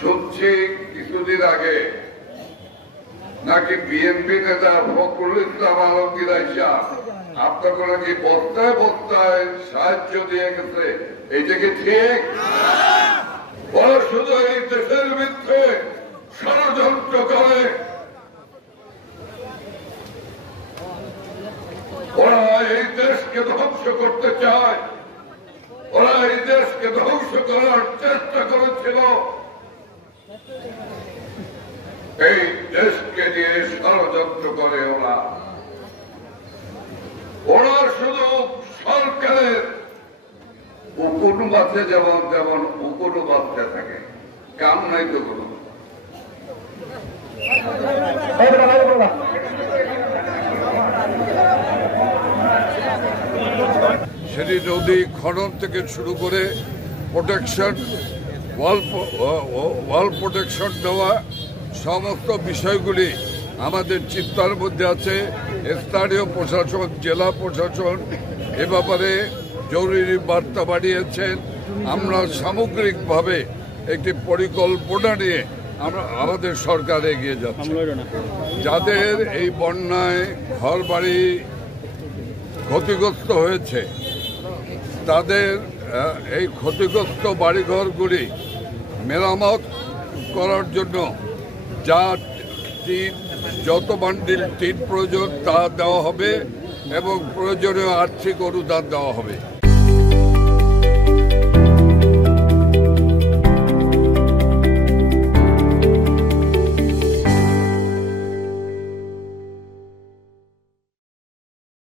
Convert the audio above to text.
শুনছি কিছুদিন আগে নাকি বিএনপি নেতা ফখরুল ইসলাম আলমগীর আইসা আপনাকে নাকি বস্তায় বস্তায় সাহায্য দিয়ে গেছে। এইটা কি ঠিক? ওরা শুধু এই দেশের বিরুদ্ধে ষড়যন্ত্র করে, ওরা এই দেশকে ধ্বংস করতে চায়, ওরা এই দেশকে ধ্বংস করার চেষ্টা করেছিল। এই দেশকে নিয়ে ষড়যন্ত্র করে ওরা শুধু সরকারের উকুন বাঁচে, যেমন তেমন উকুনও বাঁচতে থাকে, কাম নাই তো কোনো। সেটি নদী খনন থেকে শুরু করে প্রোটেকশন, ওয়াল প্রোটেকশন দেওয়া, সমস্ত বিষয়গুলি আমাদের চিন্তার মধ্যে আছে। স্থানীয় প্রশাসন, জেলা প্রশাসন এ ব্যাপারে জরুরি বার্তা বাড়িয়েছেন। আমরা সামগ্রিকভাবে একটি পরিকল্পনা নিয়ে আমরা আমাদের সরকার এগিয়ে যাচ্ছে। যাদের এই বন্যায় ঘর বাড়ি ক্ষতিগ্রস্ত হয়েছে, তাদের এই ক্ষতিগ্রস্ত বাড়িঘরগুলি মেরামত করার জন্য যত বান্ডিল টিন প্রয়োজন তা দেওয়া হবে এবং প্রয়োজনীয় আর্থিক অনুদান দেওয়া হবে।